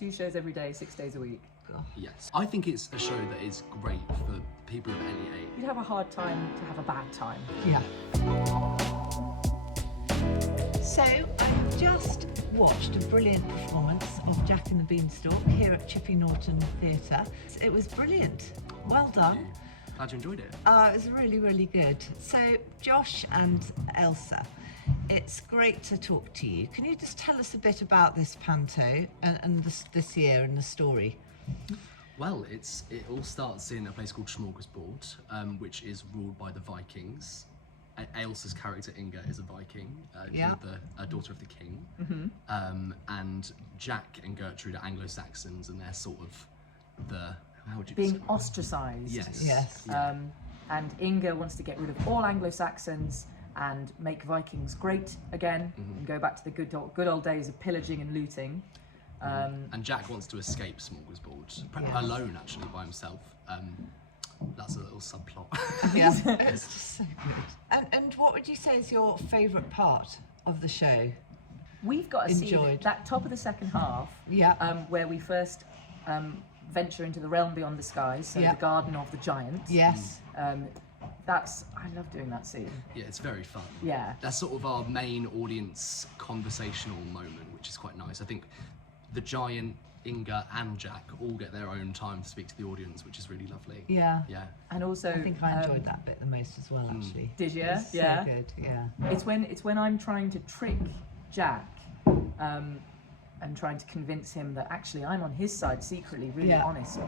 2 shows every day, 6 days a week. Yes. I think it's a show that is great for people of any age. You'd have a hard time to have a bad time. Yeah. So I just watched a brilliant performance of Jack and the Beanstalk here at Chipping Norton Theatre. It was brilliant. Well done. Glad you enjoyed it. It was really, really good. So Josh and Elsa, it's great to talk to you. Can you just tell us a bit about this panto and this year and the story? Well, it all starts in a place called Smorgasbord, which is ruled by the Vikings. Elsa's character Inge is a Viking, a daughter of the king, and Jack and Gertrude are Anglo-Saxons, and they're sort of how would you being describe ostracised. Yes. And Inge wants to get rid of all Anglo-Saxons and make Vikings great again, and go back to the good old days of pillaging and looting. And Jack wants to escape Smorgasbord, alone actually, by himself. That's a little subplot. Yeah, it's just so good. And what would you say is your favourite part of the show? We've got to see that top of the second half, where we first venture into the realm beyond the skies, so the Garden of the Giants. Yes. I love doing that scene. Yeah, it's very fun. Yeah. That's sort of our main audience conversational moment, which is quite nice. I think the giant, Inge and Jack all get their own time to speak to the audience, which is really lovely. Yeah. Yeah. And also, I think I enjoyed that bit the most as well, actually. Did you? It's so good. Yeah. It's when I'm trying to trick Jack, and trying to convince him that actually I'm on his side secretly, really honest.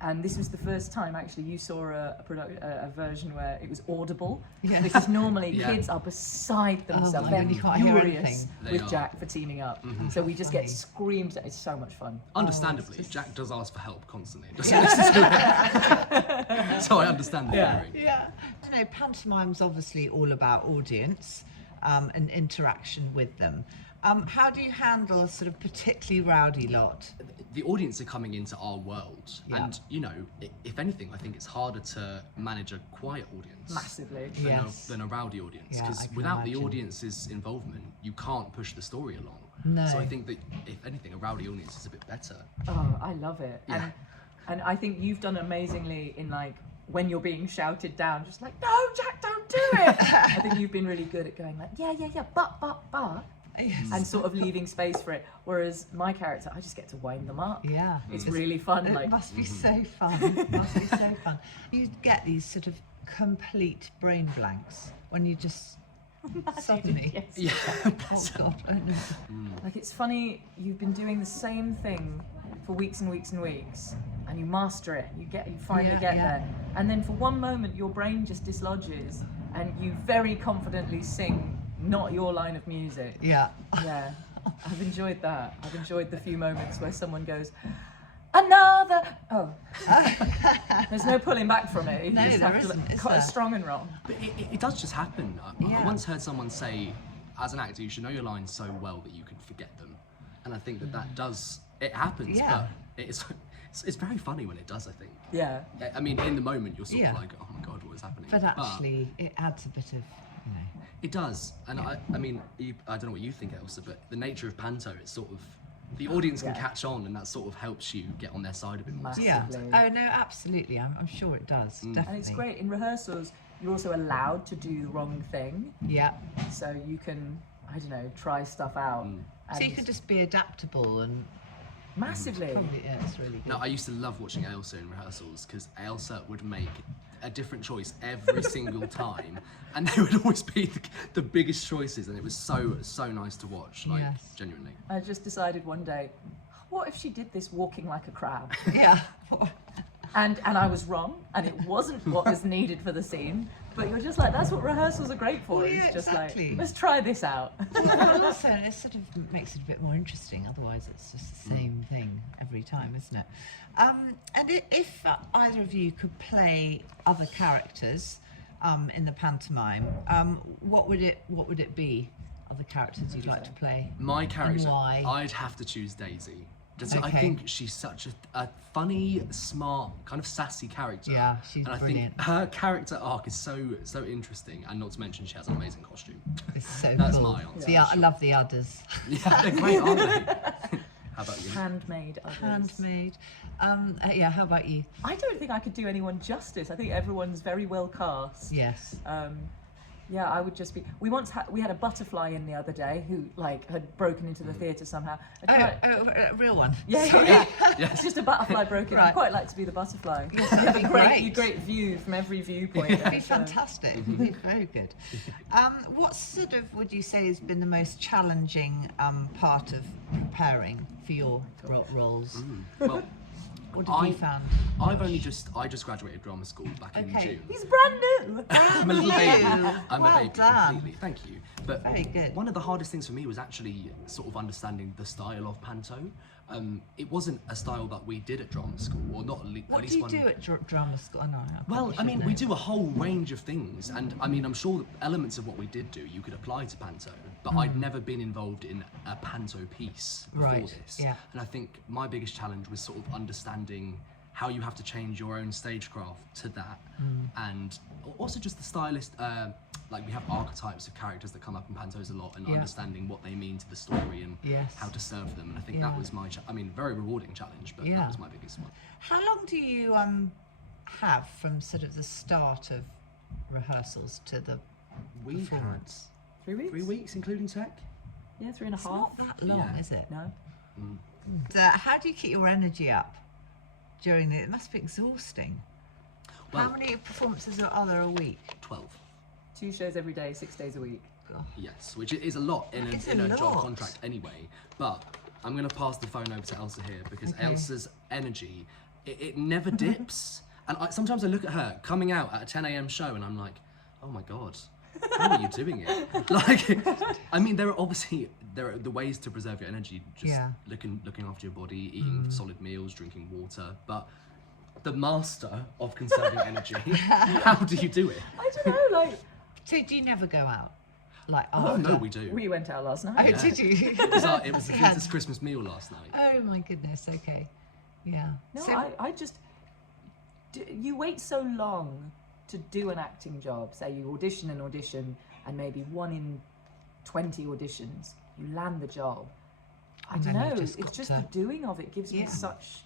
And this was the first time actually you saw a version where it was audible, because normally kids are beside themselves. They're furious with Jack for teaming up. So we just get screamed at. It's so much fun. Understandably, Jack does ask for help constantly. Doesn't listen to it. So I understand the theory. Yeah. You know, pantomime's obviously all about audience and interaction with them. How do you handle a sort of particularly rowdy lot? The audience are coming into our world, and you know, if anything, I think it's harder to manage a quiet audience Massively. than a rowdy audience, because without the audience's involvement, you can't push the story along. No. So I think that if anything, a rowdy audience is a bit better. Oh, I love it. Yeah. And I think you've done amazingly in like when you're being shouted down, just like, no, Jack, don't do it. I think you've been really good at going like, but. Yes. And sort of leaving space for it. Whereas my character, I just get to wind them up. Yeah. It's really fun. It must be so fun. It must be so fun. You get these sort of complete brain blanks when you just suddenly... Yes. Oh God, I know. Like, it's funny, you've been doing the same thing for weeks and weeks and weeks, and you master it, you finally get there. And then for one moment, your brain just dislodges, and you very confidently sing not your line of music. Yeah. Yeah. I've enjoyed that. I've enjoyed the few moments where someone goes, another. Oh. There's no pulling back from it. You No, just there have to isn't, cut it strong and wrong. But it does just happen. I once heard someone say, as an actor, you should know your lines so well that you can forget them. And I think that does, it happens, but it's very funny when it does, I think. Yeah. I mean, in the moment, you're sort of like, oh my God, what is happening? But actually, it adds a bit of, you know. It does. And I mean, I don't know what you think, Elsa, but the nature of panto, it's sort of, the audience can catch on, and that sort of helps you get on their side a bit more. Yeah. Oh no, absolutely. I'm sure it does. Definitely. And it's great in rehearsals. You're also allowed to do the wrong thing. Yeah. So you can, I don't know, try stuff out. So you can just be adaptable and. Massively. It's really good. No, I used to love watching Elsa in rehearsals, because Elsa would make a different choice every single time, and they would always be the biggest choices, and it was so nice to watch, like genuinely. I just decided one day, what if she did this walking like a crab? Yeah. And I was wrong, and it wasn't what was needed for the scene. But you're just like, that's what rehearsals are great for. Well, it's just exactly. like, let's try this out. Well, also, it sort of makes it a bit more interesting. Otherwise, it's just the same thing every time, isn't it? And if either of you could play other characters in the pantomime, what would it be? Other characters you'd like to play? My character, and why? I'd have to choose Daisy. Just, Okay. I think she's such a funny, smart, kind of sassy character. Yeah, she's and brilliant. I think her character arc is so interesting, and not to mention she has an amazing costume. It's so That's cool. my answer. Yeah, I love the udders. Yeah, they're great, aren't they? How about handmade others. Handmade. Yeah, how about you? I don't think I could do anyone justice. I think everyone's very well cast. Yes. Yeah, I would just be. We had a butterfly in the other day who had broken into the theatre somehow. A real one. Yeah. It's just a butterfly broken. Right. I'd quite like to be the butterfly. Yes, that'd be great. Great view from every viewpoint. It'd be fantastic. It'd be very good. What sort of would you say has been the most challenging part of preparing for your roles? Well, What have you found? I just graduated drama school back in June. He's brand new. I'm a little baby. I'm Well a baby done. completely. Thank you. But Very good. one of the hardest things for me was actually sort of understanding the style of panto. It wasn't a style that we did at drama school, or not What at least do you one. do at drama school? I know. Well, I mean, we do a whole range of things, and I mean, I'm sure that elements of what we did do you could apply to panto, but I'd never been involved in a panto piece before Right, this. yeah. And I think my biggest challenge was sort of understanding how you have to change your own stagecraft to that, and also just the stylist. Like we have archetypes of characters that come up in pantos a lot, and understanding what they mean to the story and how to serve them. And I think that was my, very rewarding challenge, but that was my biggest one. How long do you have from sort of the start of rehearsals to the We've had performance? 3 weeks. 3 weeks, including tech. Yeah, 3.5. It's not that long, Yeah. is it? No. How do you keep your energy up during it? It must be exhausting. Well, How many performances are there a week? 12. 2 shows every day, 6 days a week. God. Yes, which is a lot in It's a a job lot. contract anyway. But I'm going to pass the phone over to Elsa here because Elsa's energy, it never dips. And sometimes I look at her coming out at a 10 a.m. show and I'm like, oh my God, how are you doing it? Like, I mean, there are the ways to preserve your energy, just looking after your body, eating solid meals, drinking water. But the master of conserving energy, how do you do it? I don't know, So do you never go out? Like Oh after? no, we do. we went out last night. Oh, did you? It was the kids' Christmas meal last night. Oh my goodness. Okay. Yeah. No, So, I just. You wait so long to do an acting job. Say you audition and maybe 1 in 20 auditions, you land the job. I And don't then you know. just It's got just to- the doing of it gives me such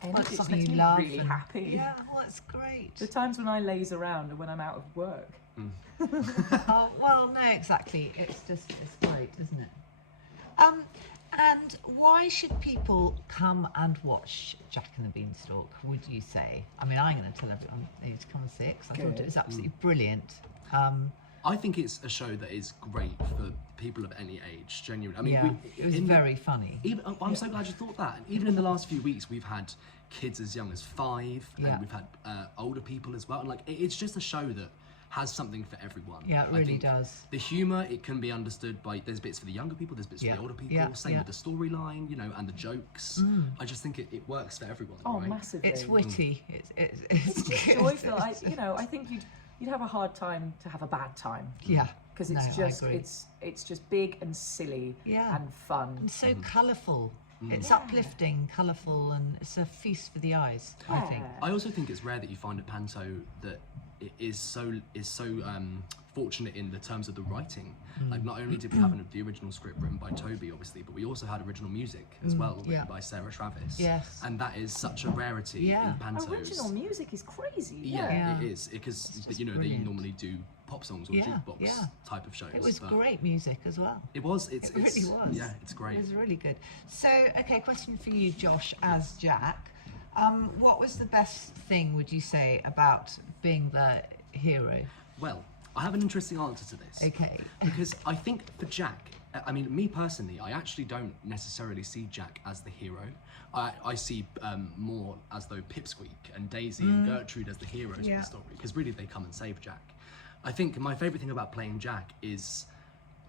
energy. it's It something makes you me love really and- happy. Yeah. Well, that's great. The times when I laze around are when I'm out of work. Oh, well, no, exactly. It's great, isn't it? And why should people come and watch Jack and the Beanstalk, would you say? I mean, I'm going to tell everyone they need to come and see it 'cause I thought it was absolutely brilliant. I think it's a show that is great for people of any age, genuinely. I mean, it was very funny. I'm so glad you thought that. Even in the last few weeks, we've had kids as young as 5, Yeah. and we've had older people as well. And it's just a show that has something for everyone. Yeah, it I really think does. The humour, it can be understood by, there's bits for the younger people, there's bits for the older people, same with the storyline, and the jokes. I just think it works for everyone, Oh, right? massively. It's witty. It's Just good. joyful. I think you'd have a hard time to have a bad time. Yeah. Because No, it's I just agree. it's just big and silly Yeah. and fun. And so colourful. It's uplifting, colourful, and it's a feast for the eyes, I think. I also think it's rare that you find a panto that is so fortunate in the terms of the writing. Like, not only did we have the original script written by Toby, obviously, but we also had original music as well, written by Sarah Travis. Yes. And that is such a rarity in pantos. Original music is crazy. Yeah, it is, because just they brilliant. normally do pop songs or Yeah, jukebox yeah. type of shows. It was but great music as well. It was. It really was. Yeah, it's great. It was really good. So, okay, question for you, Josh, as Jack. What was the best thing, would you say, about being the hero? Well, I have an interesting answer to this. Okay. Because I think for Jack, I mean, me personally, I actually don't necessarily see Jack as the hero. I see more as though Pipsqueak and Daisy and Gertrude as the heroes of the story, because really they come and save Jack. I think my favourite thing about playing Jack is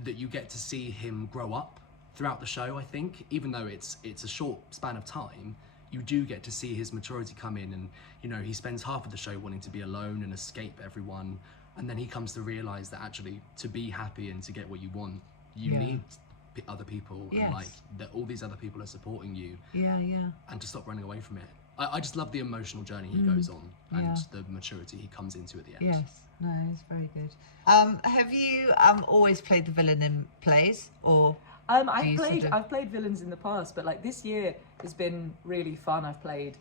that you get to see him grow up throughout the show, I think. Even though it's a short span of time, you do get to see his maturity come in, and he spends half of the show wanting to be alone and escape everyone, and then he comes to realise that actually to be happy and to get what you want, you need other people, and that all these other people are supporting you, and to stop running away from it. I just love the emotional journey he goes on, and the maturity he comes into at the end. Yes, no, it's very good. Have you always played the villain in plays, or? I've played villains in the past, but like this year has been really fun. I've played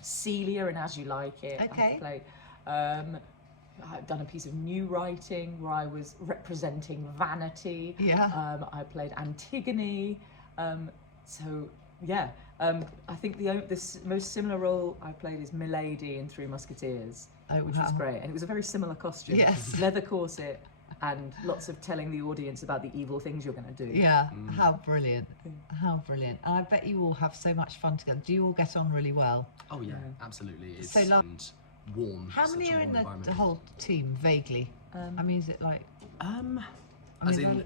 Celia in As You Like It. Okay. I've played. I've done a piece of new writing where I was representing vanity. Yeah. I played Antigone. So yeah, I think the most similar role I played is Milady in Three Musketeers, which was great, and it was a very similar costume. Yes. Leather corset and lots of telling the audience about the evil things you're going to do. Yeah. How brilliant! How brilliant! And I bet you all have so much fun together. Do you all get on really well? Oh yeah, absolutely. It's So and warm. How such many a are warm in the environment. whole team vaguely? I mean, is it like As in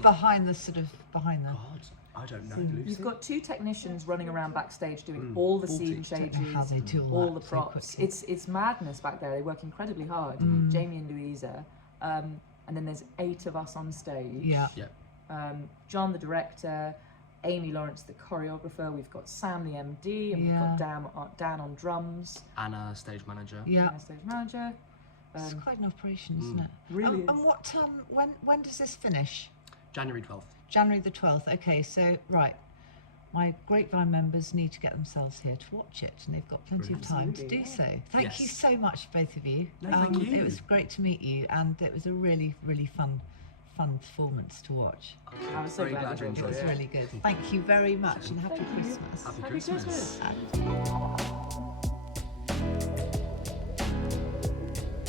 behind the sort of behind the? God, I don't know. Lucy. You've got 2 technicians running around backstage doing all the 40. scene I don't know how changes, they do all that the so props. quickly. It's madness back there. They work incredibly hard. Jamie and Louisa, and then there's 8 of us on stage. Yeah. Yeah. John, the director, Amy Lawrence, the choreographer. We've got Sam, the MD, and we've got Dan on drums. Anna, stage manager. Yeah. Our stage manager. It's quite an operation, isn't it? Really And is. what when does this finish? January 12th. January the 12th. Okay, so right. My Grapevine members need to get themselves here to watch it, and they've got plenty of time to do so. Thank you so much, both of you. No, thank you. It was great to meet you, and it was a really, really fun performance to watch. I was so Very glad you glad you It enjoyed was it. really good. Thank you very much, and happy Christmas. Happy Happy Christmas. Christmas.